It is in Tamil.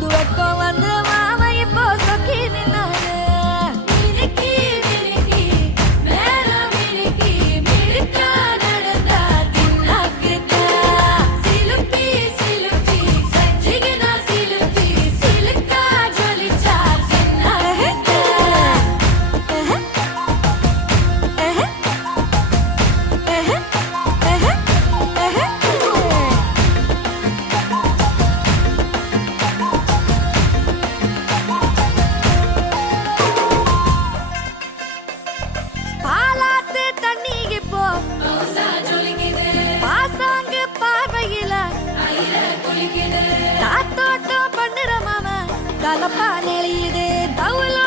புது வெக்கம் வந்து மாமா இப்போ சொக்கி நின்னாரு. மினுக்கி மினுக்கி மேல மினுக்கி மினுக்கா நடந்தா தின்னாக்குதா. சிலுப்பி சிலுப்பி சஞ்சிகனா சிலுப்பி சிலுக்கா ஜொலிச்சா சின்னாக்குதா. பாலாத்து தண்ணி இப்போ பாசாங்கு பார்வையில காத்தோட்டம் பண்ணுற மாம கலப்பா நெளியுது தவுல